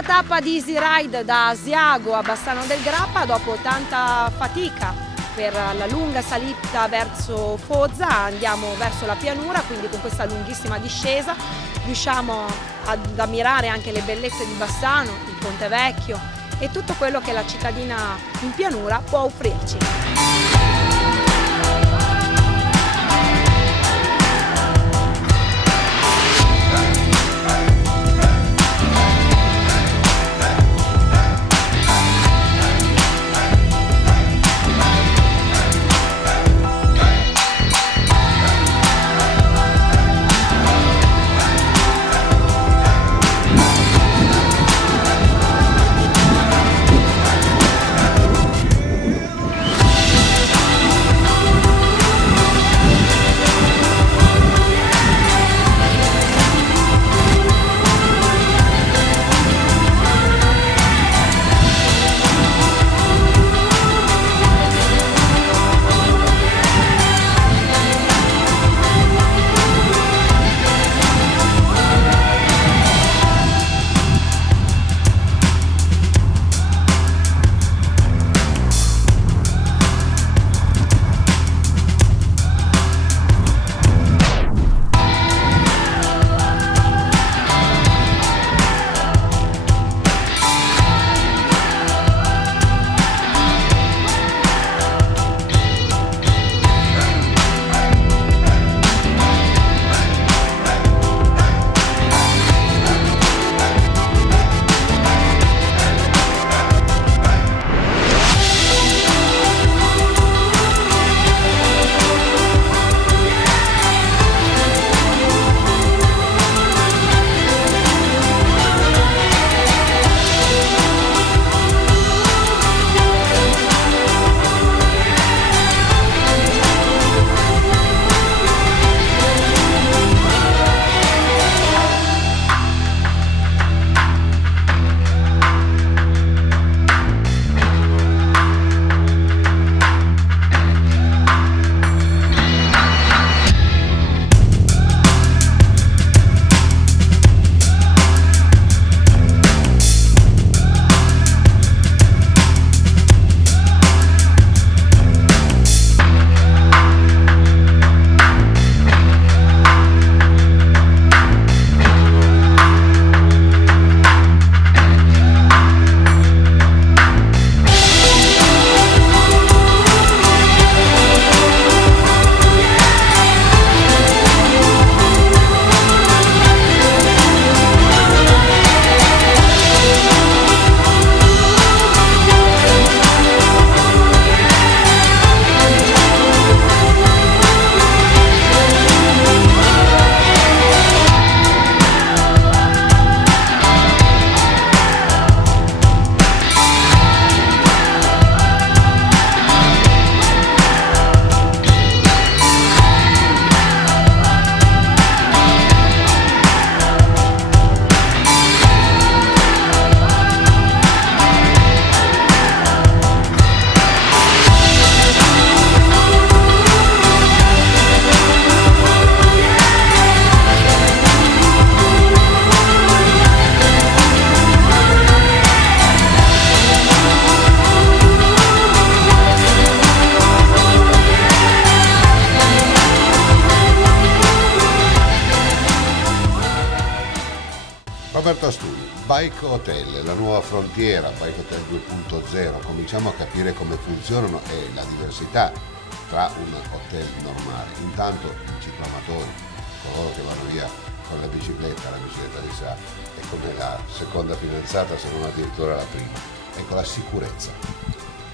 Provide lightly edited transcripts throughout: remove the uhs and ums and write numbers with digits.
questa tappa di Easy Ride da Asiago a Bassano del Grappa, dopo tanta fatica per la lunga salita verso Foggia, andiamo verso la pianura, quindi con questa lunghissima discesa riusciamo ad ammirare anche le bellezze di Bassano, il Ponte Vecchio e tutto quello che la cittadina in pianura può offrirci. Roberto Asturi, Bike Hotel, la nuova frontiera, Bike Hotel 2.0, cominciamo a capire come funzionano e la diversità tra un hotel normale. Intanto i cicloamatori, coloro che vanno via con la bicicletta di Sa, è come la seconda fidanzata, se non addirittura la prima. Ecco, la sicurezza.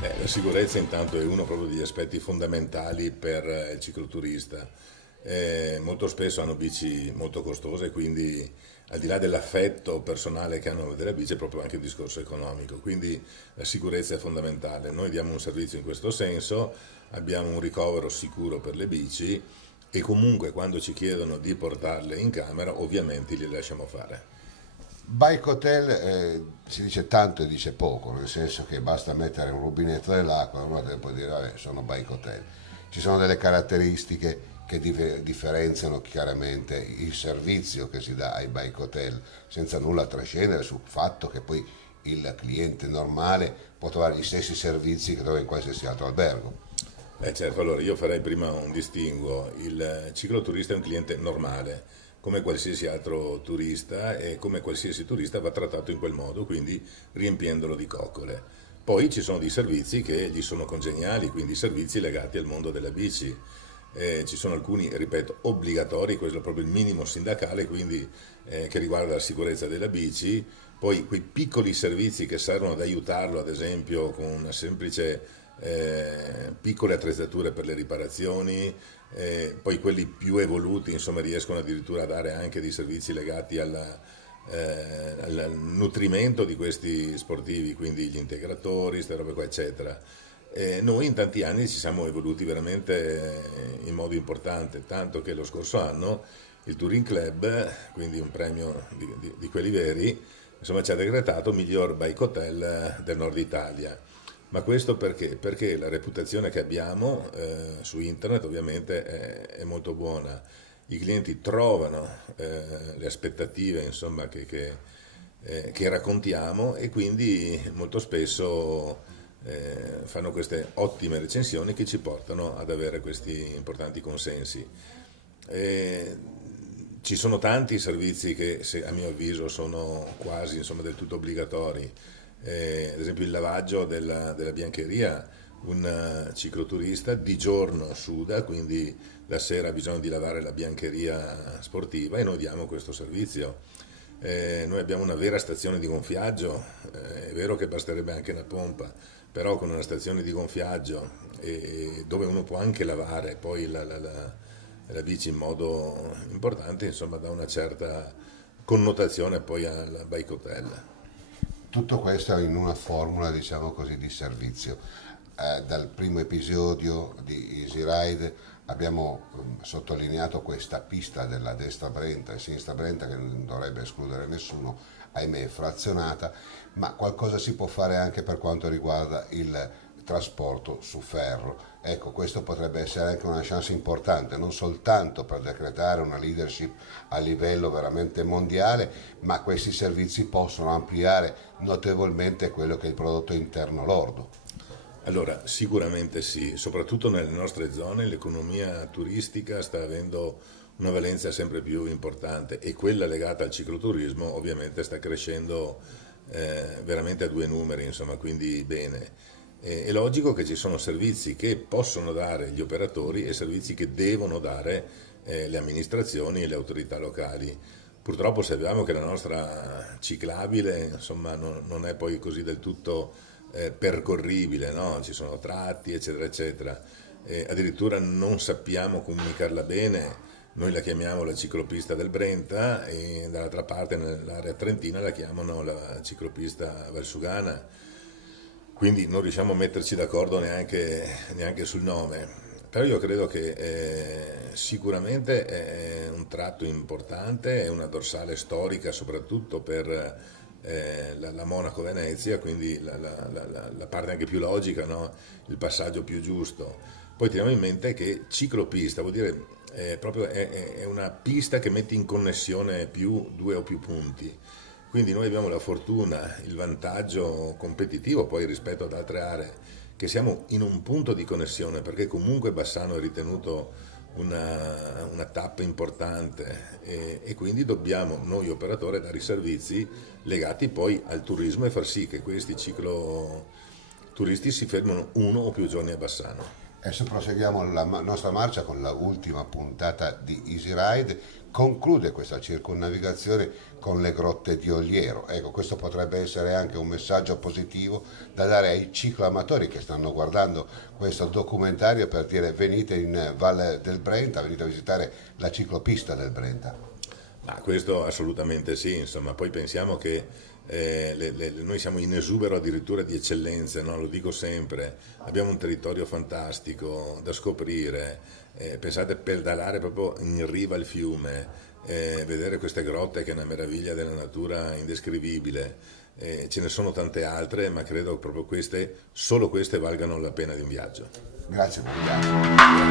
La sicurezza intanto è uno proprio degli aspetti fondamentali per il cicloturista. Molto spesso hanno bici molto costose, quindi al di là dell'affetto personale che hanno della bici è proprio anche un discorso economico, quindi la sicurezza è fondamentale. Noi diamo un servizio in questo senso, abbiamo un ricovero sicuro per le bici e comunque quando ci chiedono di portarle in camera ovviamente gliele lasciamo fare. Bike Hotel si dice tanto e dice poco, nel senso che basta mettere un rubinetto dell'acqua e uno può dire vabbè, sono Bike Hotel. Ci sono delle caratteristiche che differenziano chiaramente il servizio che si dà ai bike hotel, senza nulla trascendere sul fatto che poi il cliente normale può trovare gli stessi servizi che trova in qualsiasi altro albergo. Certo, allora io farei prima un distinguo. Il cicloturista è un cliente normale, come qualsiasi altro turista, e come qualsiasi turista va trattato in quel modo, quindi riempiendolo di coccole. Poi ci sono dei servizi che gli sono congeniali, quindi servizi legati al mondo della bici. Ci sono alcuni, ripeto, obbligatori, questo è proprio il minimo sindacale, quindi che riguarda la sicurezza della bici. Poi quei piccoli servizi che servono ad aiutarlo, ad esempio con una semplice piccole attrezzature per le riparazioni, poi quelli più evoluti insomma riescono addirittura a dare anche dei servizi legati al nutrimento di questi sportivi, quindi gli integratori, queste robe qua eccetera. Noi in tanti anni ci siamo evoluti veramente in modo importante, tanto che lo scorso anno il Touring Club, quindi un premio di quelli veri, insomma ci ha decretato miglior bike hotel del nord Italia. Ma questo perché? Perché la reputazione che abbiamo su internet ovviamente è molto buona. I clienti trovano le aspettative insomma, che raccontiamo, e quindi molto spesso fanno queste ottime recensioni che ci portano ad avere questi importanti consensi. Ci sono tanti servizi che a mio avviso sono quasi insomma, del tutto obbligatori. Ad esempio il lavaggio della biancheria, un cicloturista di giorno suda, quindi la sera ha bisogno di lavare la biancheria sportiva e noi diamo questo servizio. Noi abbiamo una vera stazione di gonfiaggio, è vero che basterebbe anche una pompa, però con una stazione di gonfiaggio dove uno può anche lavare poi la bici in modo importante, insomma dà una certa connotazione poi al bike hotel. Tutto questo in una formula, diciamo così, di servizio. Dal primo episodio di Easy Ride abbiamo sottolineato questa pista della destra Brenta e sinistra Brenta che non dovrebbe escludere nessuno, ahimè frazionata, ma qualcosa si può fare anche per quanto riguarda il trasporto su ferro. Ecco, questo potrebbe essere anche una chance importante, non soltanto per decretare una leadership a livello veramente mondiale, ma questi servizi possono ampliare notevolmente quello che è il prodotto interno lordo. Allora, sicuramente sì, soprattutto nelle nostre zone l'economia turistica sta avendo una valenza sempre più importante, e quella legata al cicloturismo ovviamente sta crescendo veramente a due numeri, insomma, quindi bene. È logico che ci sono servizi che possono dare gli operatori e servizi che devono dare le amministrazioni e le autorità locali. Purtroppo sappiamo che la nostra ciclabile insomma, non è poi così del tutto percorribile, no? Ci sono tratti eccetera eccetera, addirittura non sappiamo comunicarla bene. Noi la chiamiamo la ciclopista del Brenta e dall'altra parte nell'area trentina la chiamano la ciclopista valsugana, quindi non riusciamo a metterci d'accordo neanche sul nome. Però io credo che sicuramente è un tratto importante, è una dorsale storica soprattutto per la Monaco-Venezia, quindi la parte anche più logica, no? Il passaggio più giusto. Poi teniamo in mente che ciclopista vuol dire è una pista che mette in connessione due o più punti. Quindi noi abbiamo la fortuna, il vantaggio competitivo poi rispetto ad altre aree, che siamo in un punto di connessione, perché comunque Bassano è ritenuto una tappa importante e quindi dobbiamo noi operatori dare i servizi legati poi al turismo e far sì che questi cicloturisti si fermino uno o più giorni a Bassano. Adesso proseguiamo la nostra marcia con la ultima puntata di Easy Ride. Conclude questa circonnavigazione con le grotte di Oliero. Ecco, questo potrebbe essere anche un messaggio positivo da dare ai cicloamatori che stanno guardando questo documentario, per dire: venite in Valle del Brenta, venite a visitare la ciclopista del Brenta. Questo assolutamente sì, insomma, poi pensiamo che noi siamo in esubero addirittura di eccellenze, no? Lo dico sempre, abbiamo un territorio fantastico da scoprire, pensate, pedalare proprio in riva al fiume, vedere queste grotte che è una meraviglia della natura indescrivibile, ce ne sono tante altre, ma credo proprio solo queste valgano la pena di un viaggio. Grazie, buon viaggio.